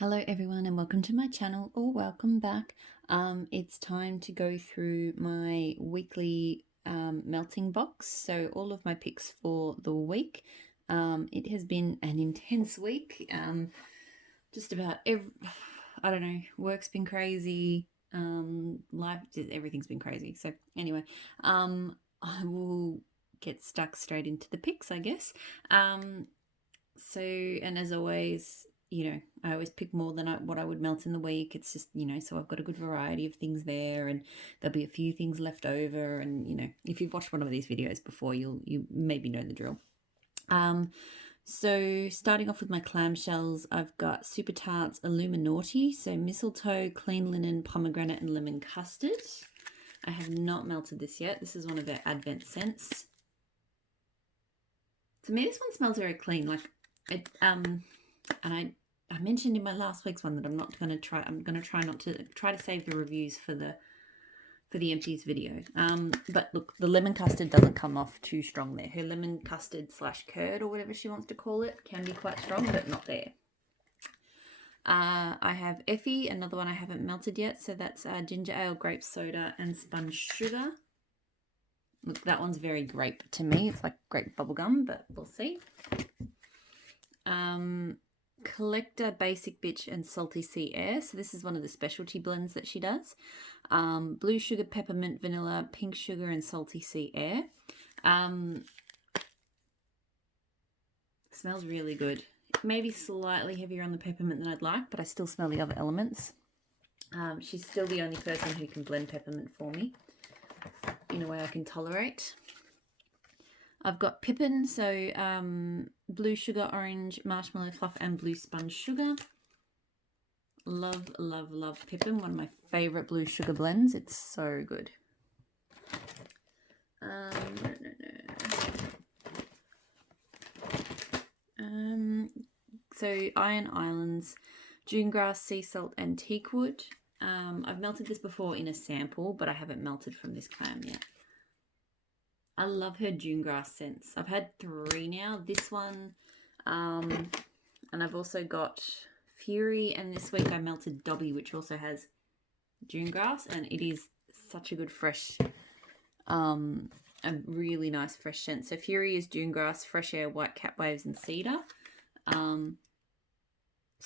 Hello everyone and welcome to my channel or welcome back. It's time to go through my weekly melting box. So all of my picks for the week. It has been an intense week. Just about I don't know, work's been crazy. Life, everything's been crazy. So anyway, I will get stuck straight into the picks, I guess. And as always, I always pick more than what I would melt in the week. It's just, so I've got a good variety of things there, and there'll be a few things left over. And if you've watched one of these videos before, you maybe know the drill. So starting off with my clamshells, I've got Super Tarts Illuminati, so mistletoe, clean linen, pomegranate, and lemon custard. I have not melted this yet. This is one of their Advent scents. To me, this one smells very clean. Like it, and I mentioned in my last week's one that I'm not going to try. I'm going to try not to save the reviews for the empties video. But look, the lemon custard doesn't come off too strong there. Her lemon custard / curd or whatever she wants to call it can be quite strong, but not there. I have Effie, another one I haven't melted yet. So that's ginger ale, grape soda, and spun sugar. Look, that one's very grape to me. It's like grape bubblegum, but we'll see. Collector Basic Bitch and Salty Sea Air. So this is one of the specialty blends that she does. Blue sugar, peppermint, vanilla, pink sugar, and salty sea air. Smells really good. Maybe slightly heavier on the peppermint than I'd like, but I still smell the other elements. She's still the only person who can blend peppermint for me in a way I can tolerate. I've got Pippin, so blue sugar, orange, marshmallow fluff, and blue sponge sugar. Love, love, love Pippin. One of my favourite blue sugar blends. It's so good. So Iron Islands, June grass, sea salt, and teakwood. I've melted this before in a sample, but I haven't melted from this clam yet. I love her June grass scents. I've had 3 now. This one, and I've also got Fury, and this week I melted Dobby, which also has June grass, and it is such a good fresh, a really nice fresh scent. So Fury is June grass, fresh air, white cap waves, and cedar. So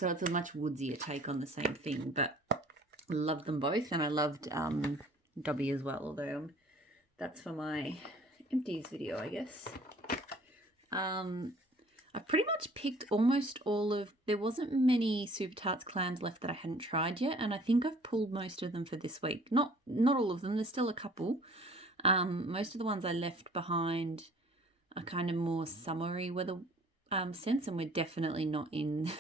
it's a much woodsier take on the same thing, but I love them both, and I loved Dobby as well, although that's for my empties video, I guess. I've pretty much picked almost all of, there wasn't many Super Tarts clams left that I hadn't tried yet, and I think I've pulled most of them for this week. Not all of them, there's still a couple. Most of the ones I left behind are kind of more summery weather scents, and we're definitely not in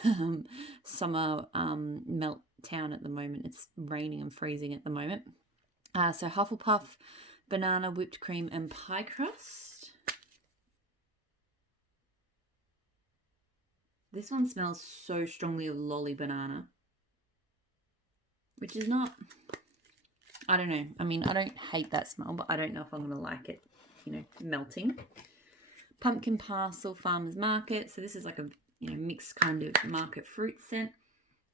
summer melt town at the moment. It's raining and freezing at the moment. So Hufflepuff, banana, whipped cream, and pie crust. This one smells so strongly of lolly banana, which is not, I don't know. I mean, I don't hate that smell, but I don't know if I'm going to like it, melting. Pumpkin Parcel Farmer's Market. So this is like a, mixed kind of market fruit scent.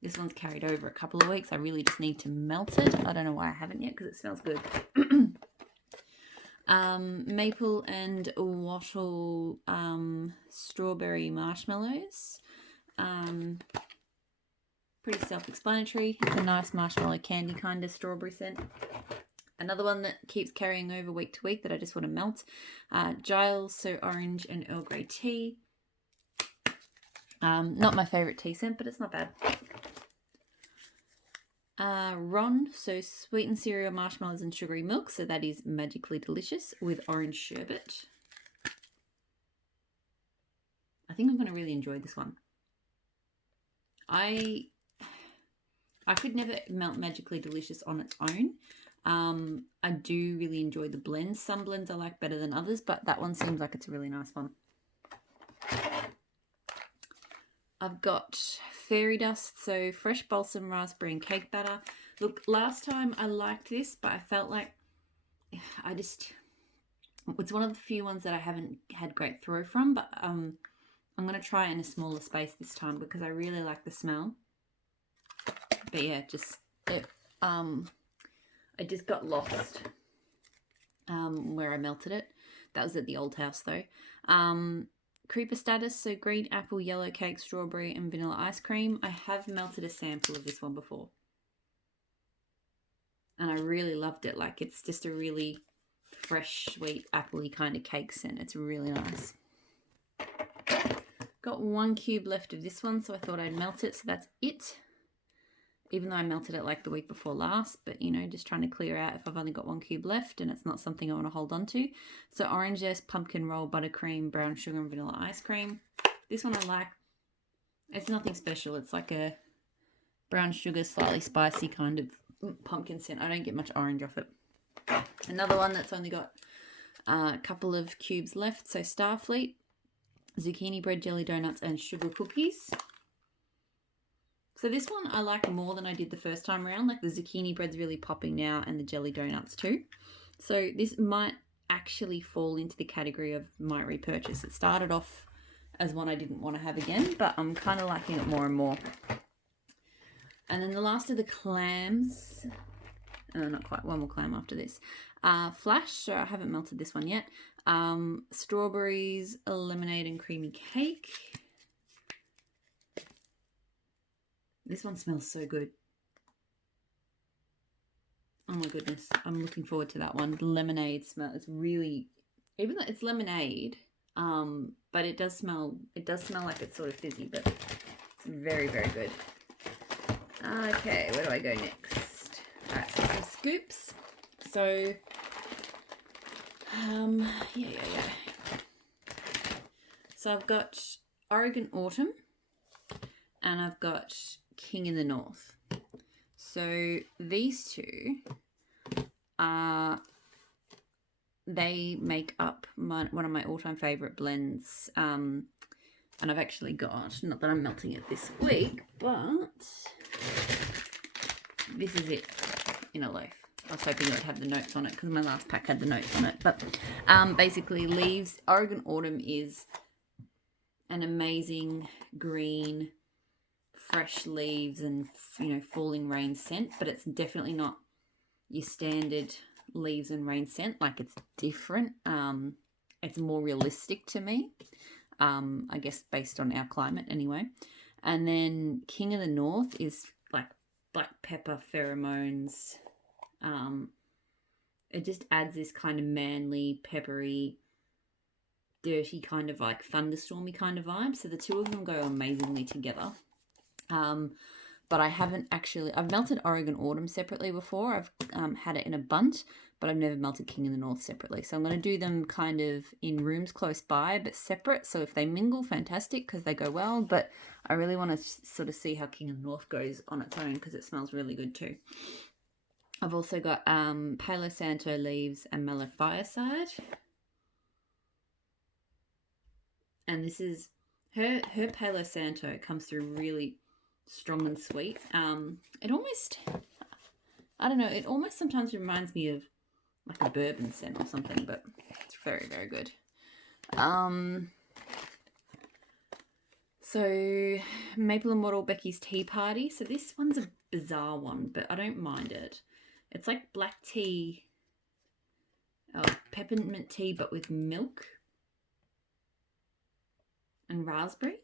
This one's carried over a couple of weeks. I really just need to melt it. I don't know why I haven't yet because it smells good. Maple and wattle strawberry marshmallows. Pretty self-explanatory. It's a nice marshmallow candy kind of strawberry scent. Another one that keeps carrying over week to week that I just want to melt. Giles, so orange and Earl Grey tea. Not my favourite tea scent, but it's not bad. Ron, so sweetened cereal, marshmallows, and sugary milk. So that is magically delicious with orange sherbet. I think I'm going to really enjoy this one. I could never melt magically delicious on its own. I do really enjoy the blends. Some blends I like better than others, but that one seems like it's a really nice one. I've got fairy dust, so fresh balsam, raspberry, and cake batter. Look, last time I liked this, but I felt like it's one of the few ones that I haven't had great throw from, but I'm going to try it in a smaller space this time because I really like the smell. But yeah, I just got lost where I melted it. That was at the old house though. Creeper status, so green apple, yellow cake, strawberry, and vanilla ice cream. I have melted a sample of this one before. And I really loved it. Like, it's just a really fresh, sweet, appley kind of cake scent. It's really nice. Got 1 cube left of this one, so I thought I'd melt it. So that's it. Even though I melted it like the week before last, but you know, just trying to clear out if I've only got 1 cube left and it's not something I want to hold on to. So orange zest, pumpkin roll, buttercream, brown sugar, and vanilla ice cream. This one I like. It's nothing special. It's like a brown sugar, slightly spicy kind of pumpkin scent. I don't get much orange off it. Another one that's only got a couple of cubes left. So Starfleet, zucchini bread, jelly donuts, and sugar cookies. So this one I like more than I did the first time around. Like the zucchini bread's really popping now and the jelly donuts too. So this might actually fall into the category of my repurchase. It started off as one I didn't want to have again, but I'm kind of liking it more and more. And then the last of the clams, not quite, one more clam after this. Flash, so I haven't melted this one yet. Strawberries, lemonade, and creamy cake. This one smells so good. Oh my goodness. I'm looking forward to that one. The lemonade smell. It's really, even though it's lemonade, but it does smell like it's sort of fizzy, but it's very, very good. Okay, where do I go next? All right, so some scoops. So, yeah. So I've got Oregon Autumn and I've got King in the North. So these two they make up one of my all-time favorite blends. And I've actually got, not that I'm melting it this week, but this is it in a loaf. I was hoping it would have the notes on it because my last pack had the notes on it. But basically, leaves, Oregon Autumn is an amazing green, fresh leaves and, you know, falling rain scent, but it's definitely not your standard leaves and rain scent. Like, it's different. It's more realistic to me, I guess, based on our climate anyway. And then King of the North is like black pepper pheromones. It just adds this kind of manly, peppery, dirty kind of like thunderstormy kind of vibe. So the two of them go amazingly together. But I haven't actually, I've melted Oregon Autumn separately before. I've had it in a bunt, but I've never melted King in the North separately. So I'm going to do them kind of in rooms close by, but separate. So if they mingle, fantastic, because they go well. But I really want to sort of see how King of the North goes on its own, because it smells really good too. I've also got Palo Santo leaves and Mellow Fireside. And this is, her Palo Santo comes through really strong and sweet. It almost, I don't know, it almost sometimes reminds me of like a bourbon scent or something, but it's very, very good. So Maple and Myrtle Becky's Tea Party. So this one's a bizarre one, but I don't mind it. It's like black tea, peppermint tea, but with milk and raspberry.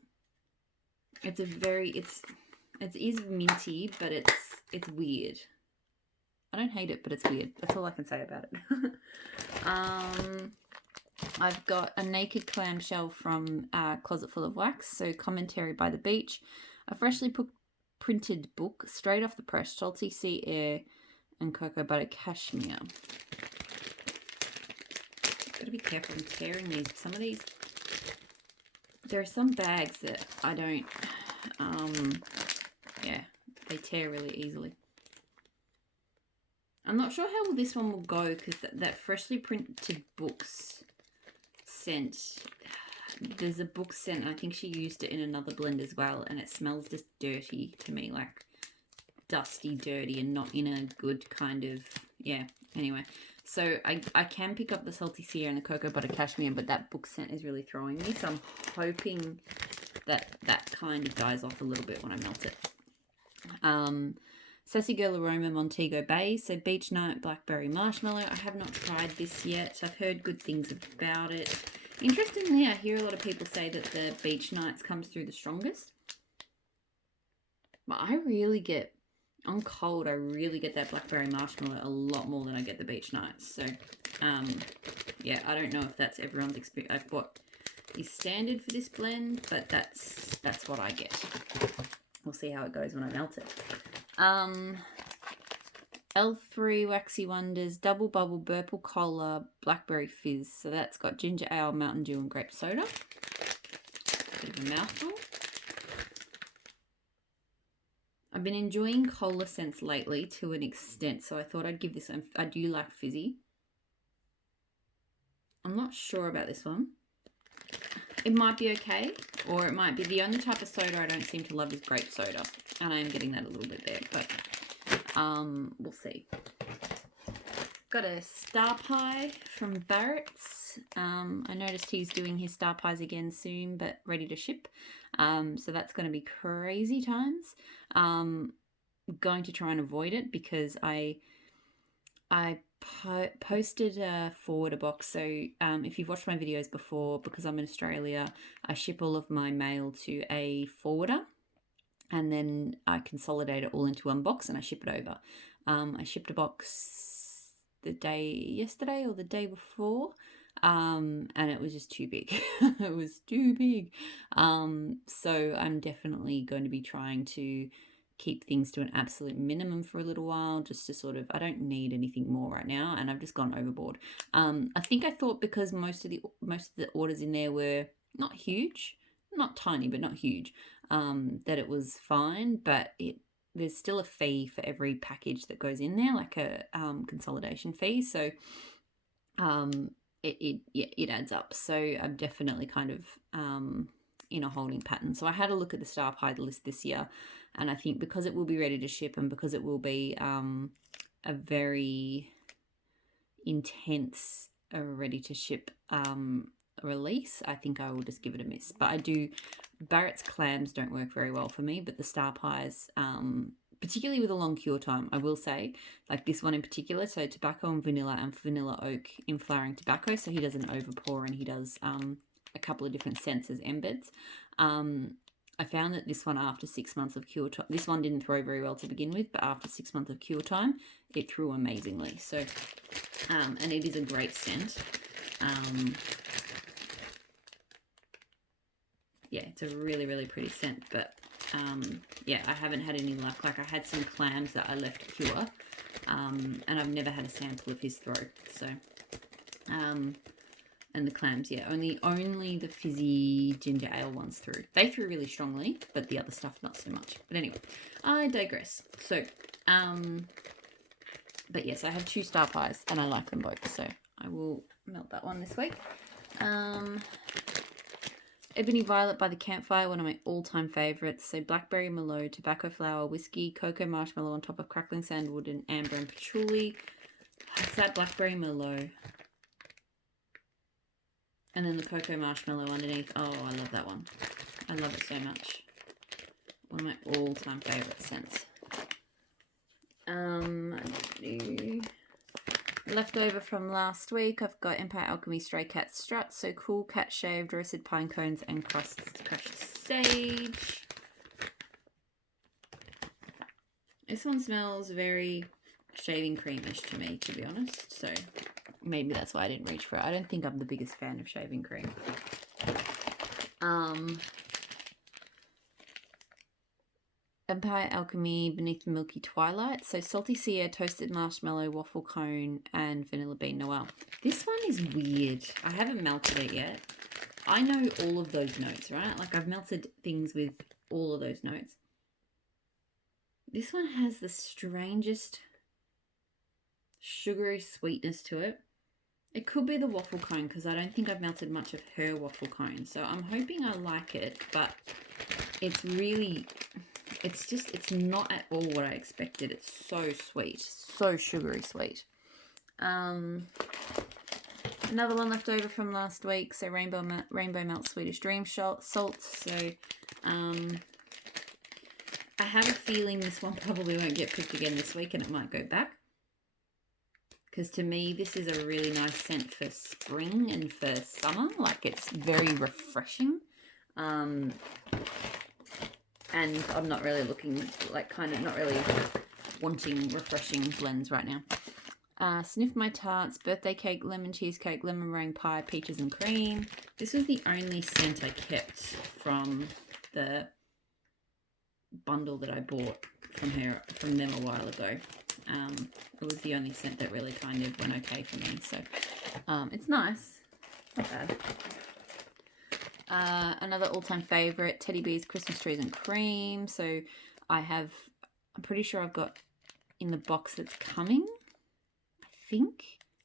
It is minty, but it's weird. I don't hate it, but it's weird. That's all I can say about it. I've got a naked clamshell from Closet Full of Wax. So Commentary by the Beach, a freshly printed book straight off the press, Salty Sea Air, and Cocoa Butter Cashmere. Gotta be careful in tearing these. Some of these, there are some bags that I don't, yeah, they tear really easily. I'm not sure how this one will go, because that freshly printed books scent, there's a book scent, I think she used it in another blend as well, and it smells just dirty to me, like dusty, dirty, and not in a good kind of, yeah, anyway. So I can pick up the Salty Sea and the Cocoa Butter Cashmere, but that book scent is really throwing me, so I'm hoping that kind of dies off a little bit when I melt it. Sassy Girl Aroma Montego Bay. So Beach Night Blackberry Marshmallow. I have not tried this yet. I've heard good things about it. Interestingly, I hear a lot of people say that the Beach Nights comes through the strongest. But I really get, on cold, I really get that Blackberry Marshmallow a lot more than I get the Beach Nights. So, yeah, I don't know if that's everyone's experience. What is standard for this blend, but that's what I get. We'll see how it goes when I melt it. L3 Waxy Wonders Double Bubble Purple Cola Blackberry Fizz. So that's got ginger ale, Mountain Dew, and grape soda. Bit of a mouthful. I've been enjoying cola scents lately to an extent, so I thought I'd give this one. I do like fizzy. I'm not sure about this one. It might be okay, or it might be the only type of soda I don't seem to love is grape soda, and I am getting that a little bit there, but we'll see. Got a Star Pie from Barrett's. I noticed he's doing his Star Pies again soon, but ready to ship. So that's going to be crazy times. Going to try and avoid it because I posted a forwarder box. So if you've watched my videos before, because I'm in Australia, I ship all of my mail to a forwarder, and then I consolidate it all into one box and I ship it over. I shipped a box yesterday or the day before, and it was just too big. It was too big. So I'm definitely going to be trying to keep things to an absolute minimum for a little while, just to sort of, I don't need anything more right now, and I've just gone overboard. I think I thought because most of the orders in there were not huge, not tiny, but not huge, that it was fine, but there's still a fee for every package that goes in there, like a consolidation fee. So it adds up. So I'm definitely kind of in a holding pattern. So I had a look at the Star Pie list this year, and I think because it will be ready to ship and because it will be a very intense ready to ship release, I think I will just give it a miss. But Barrett's clams don't work very well for me, but the Star Pies, particularly with a long cure time, I will say, like this one in particular, so tobacco and vanilla oak in flowering tobacco, so he does an overpour and he does a couple of different scents as embeds. I found that this one, after 6 months of cure time, this one didn't throw very well to begin with, but after 6 months of cure time, it threw amazingly. So, and it is a great scent. Yeah, it's a really, really pretty scent, but yeah, I haven't had any luck. Like I had some clams that I left cure, and I've never had a sample of his throw. So, and the clams, yeah, only the fizzy ginger ale ones through. They threw really strongly, but the other stuff not so much. But anyway, I digress. So, but yes, I have 2 Star Pies and I like them both, so I will melt that one this week. Ebony Violet by the Campfire, one of my all-time favourites. So blackberry merlot, tobacco flower, whiskey, cocoa marshmallow on top of crackling sandalwood, and amber and patchouli. It's that blackberry merlot. And then the cocoa marshmallow underneath. Oh, I love that one. I love it so much. One of my all-time favourite scents. Leftover from last week, I've got Empire Alchemy Stray Cat Strut, So Cool, Cat Shaved, Roasted Pine Cones, and Crushed Sage. This one smells very shaving creamish to me, to be honest, so maybe that's why I didn't reach for it. I don't think I'm the biggest fan of shaving cream. Empire Alchemy Beneath the Milky Twilight. So Salty Sea Air, Toasted Marshmallow, Waffle Cone, and Vanilla Bean Noel. This one is weird. I haven't melted it yet. I know all of those notes, right? Like I've melted things with all of those notes. This one has the strangest sugary sweetness to it. It could be the waffle cone because I don't think I've melted much of her waffle cone. So I'm hoping I like it, but it's really... it's not at all what I expected. It's so sweet, so sugary sweet. Another one left over from last week. So Rainbow Melt Swedish Dream Salt. So I have a feeling this one probably won't get picked again this week and it might go back. Because to me, this is a really nice scent for spring and for summer. Like, it's very refreshing. And I'm not really looking, like, kind of not really wanting refreshing blends right now. Sniff My Tarts, Birthday Cake, Lemon Cheesecake, Lemon Meringue Pie, Peaches and Cream. This was the only scent I kept from the bundle that I bought from them a while ago. It was the only scent that really kind of went okay for me. So it's nice. Not bad. Another all-time favorite, Teddy Bears, Christmas Trees and Cream. So I'm pretty sure I've got in the box that's coming, I think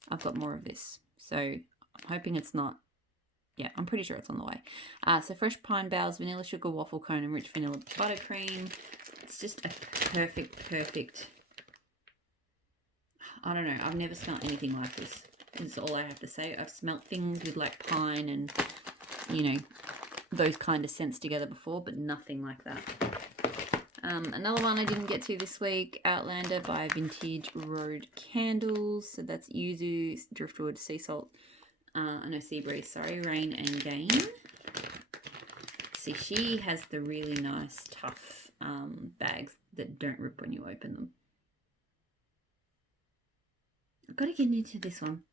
I've got more of this. So I'm hoping it's not. Yeah, I'm pretty sure it's on the way. So Fresh Pine Boughs, Vanilla Sugar Waffle Cone and Rich Vanilla Buttercream. It's just a perfect. I don't know. I've never smelled anything like this. This is all I have to say. I've smelt things with like pine and, you know, those kind of scents together before, but nothing like that. Another one I didn't get to this week, Outlander by Vintage Road Candles. So that's Yuzu, Driftwood, Sea Salt, Sea Breeze, sorry, Rain and Gain. See, she has the really nice, tough bags that don't rip when you open them. I've got to get into this one.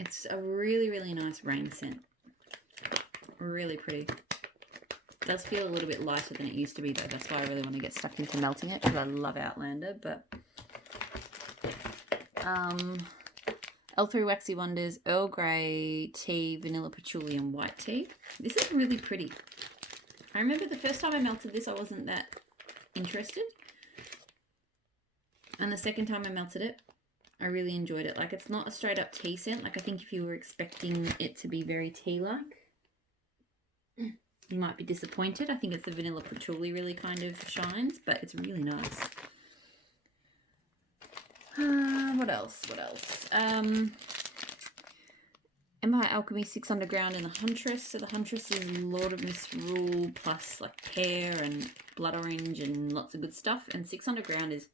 It's a really nice rain scent. Really pretty. It does feel a little bit lighter than it used to be though. That's why I really want to get stuck into melting it, because I love Outlander. But L3 Waxy Wonders, Earl Grey tea, vanilla patchouli and white tea. This is really pretty. I remember the first time I melted this, I wasn't that interested. And the second time I melted it, I really enjoyed it. Like, it's not a straight up tea scent. Like, I think if you were expecting it to be very tea-like, you might be disappointed. I think it's the vanilla patchouli really kind of shines, but it's really nice. What else? Empire Alchemy, Six Underground and the Huntress. So the Huntress is Lord of Misrule plus like pear and blood orange and lots of good stuff. And Six Underground is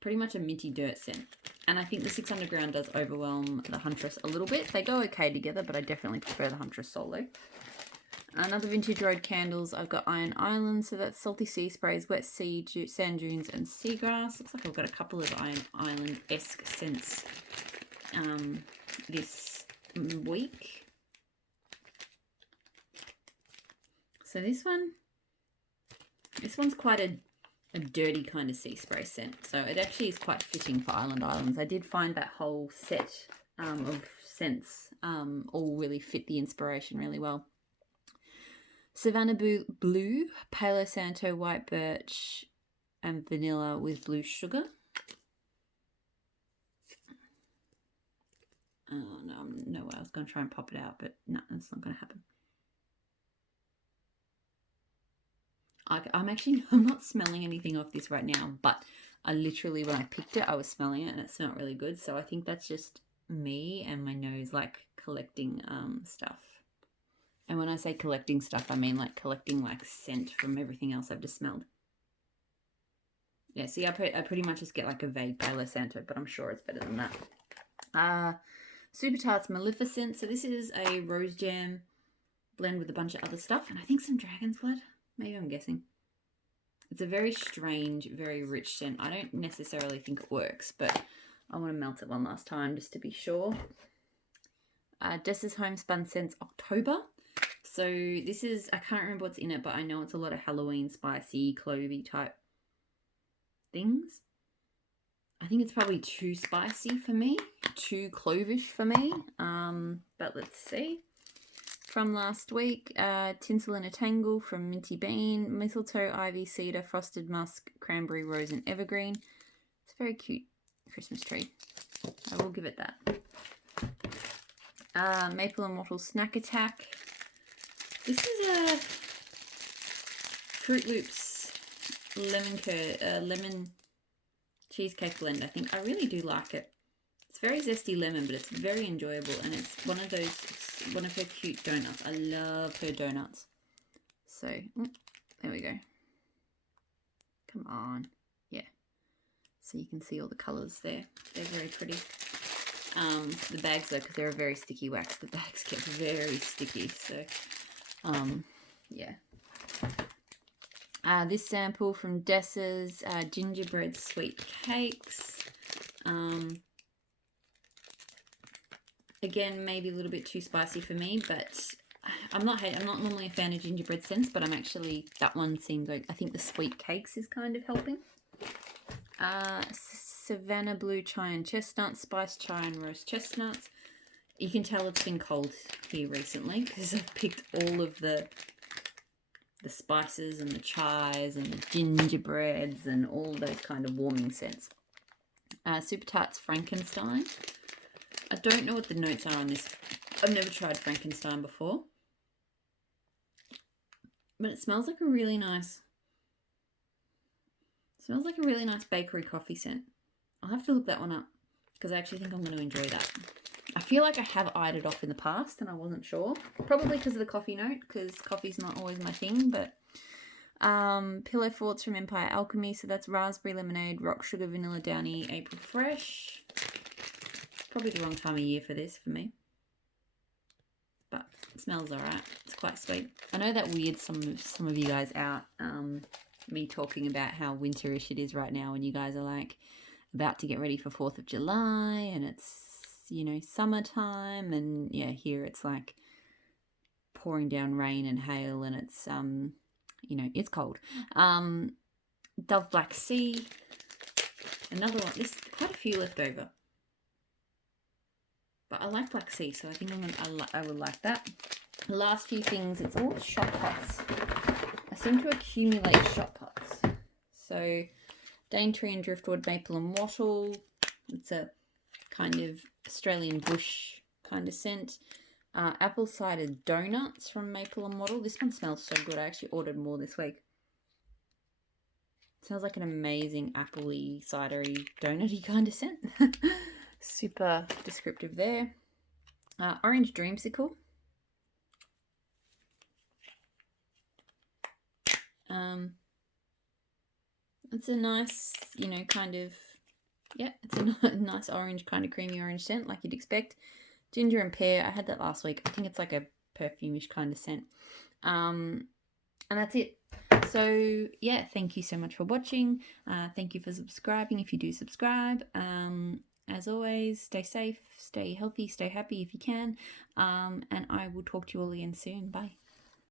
pretty much a minty dirt scent. And I think the Six Underground does overwhelm the Huntress a little bit. They go okay together, but I definitely prefer the Huntress solo. Another Vintage Road Candles, I've got Iron Island, so that's Salty Sea Sprays, Wet Sea, Sand Dunes and Seagrass. Looks like I've got a couple of Iron Island-esque scents this week. So this one's quite a dirty kind of sea spray scent, so it actually is quite fitting for Island Islands. I did find that whole set of scents all really fit the inspiration really well. Savannah Blue, Palo Santo, White Birch and Vanilla with Blue Sugar. Oh no way, I was going to try and pop it out, but no, that's not going to happen. I'm not smelling anything off this right now, but I literally, when I picked it, I was smelling it and it smelled really good. So I think that's just me and my nose like collecting stuff. And when I say collecting stuff, I mean like collecting like scent from everything else I've just smelled. Yeah, see, I pretty much just get like a vague Palo Santo, but I'm sure it's better than that. Super Tarts Maleficent. So this is a rose jam blend with a bunch of other stuff, and I think some dragon's blood. Maybe I'm guessing. It's a very strange, very rich scent. I don't necessarily think it works, but I want to melt it one last time just to be sure. Jess's Homespun Scents October. So this is, I can't remember what's in it, but I know it's a lot of Halloween spicy, clovey type things. I think it's probably too spicy for me, too clovish for me, but let's see. From last week, Tinsel in a Tangle from Minty Bean, Mistletoe, Ivy, Cedar, Frosted Musk, Cranberry, Rose and Evergreen. It's a very cute Christmas tree. I will give it that. Maple and Wattle Snack Attack. This is a Fruit Loops lemon cheesecake blend. I think I really do like it. It's very zesty lemon, but it's very enjoyable, and it's one of her cute donuts. I love her donuts. So there we go. Come on. Yeah. So you can see all the colours there. They're very pretty. The bags though, because they're a very sticky wax, the bags get very sticky. So, yeah. This sample from Dessa's gingerbread sweet cakes. Again, maybe a little bit too spicy for me, but I'm not normally a fan of gingerbread scents, but I'm actually, that one seems like, I think the sweet cakes is kind of helping. Savannah Blue Chai and Chestnut, Spiced Chai and Roast Chestnuts. You can tell it's been cold here recently because I've picked all of the spices and the chais and the gingerbreads and all those kind of warming scents. Super Tarts Frankenstein. I don't know what the notes are on this. I've never tried Frankenstein before. But it smells like a really nice... Smells like a really nice bakery coffee scent. I'll have to look that one up because I actually think I'm going to enjoy that. I feel like I have eyed it off in the past and I wasn't sure. Probably because of the coffee note, because coffee's not always my thing. But Pillow Forts from Empire Alchemy. So that's raspberry lemonade, rock sugar, vanilla downy, April fresh. Probably the wrong time of year for this for me. But it smells alright. It's quite sweet. I know that weirds some of you guys out. Me talking about how winterish it is right now when you guys are like about to get ready for 4th of July and it's, you know, summertime, and yeah, here it's like pouring down rain and hail and it's you know, it's cold. Dove Black Sea, another one. There's quite a few left over, but I like Black Sea, so I think I will like that. The last few things, it's all shot pots. I seem to accumulate shot pots. So Daintree and Driftwood Maple and Wattle. It's a kind of Australian bush kind of scent. Apple Cider Donuts from Maple and Wattle. This one smells so good. I actually ordered more this week. Smells like an amazing appley, cidery, donutty kind of scent. Super descriptive there. Orange Dreamsicle. It's a nice, you know, kind of, yeah, it's a nice orange, kind of creamy orange scent like you'd expect. Ginger and Pear, I had that last week. I think it's like a perfumish kind of scent. And that's it. So, yeah, thank you so much for watching. Thank you for subscribing if you do subscribe. As always, stay safe, stay healthy, stay happy if you can. And I will talk to you all again soon. Bye.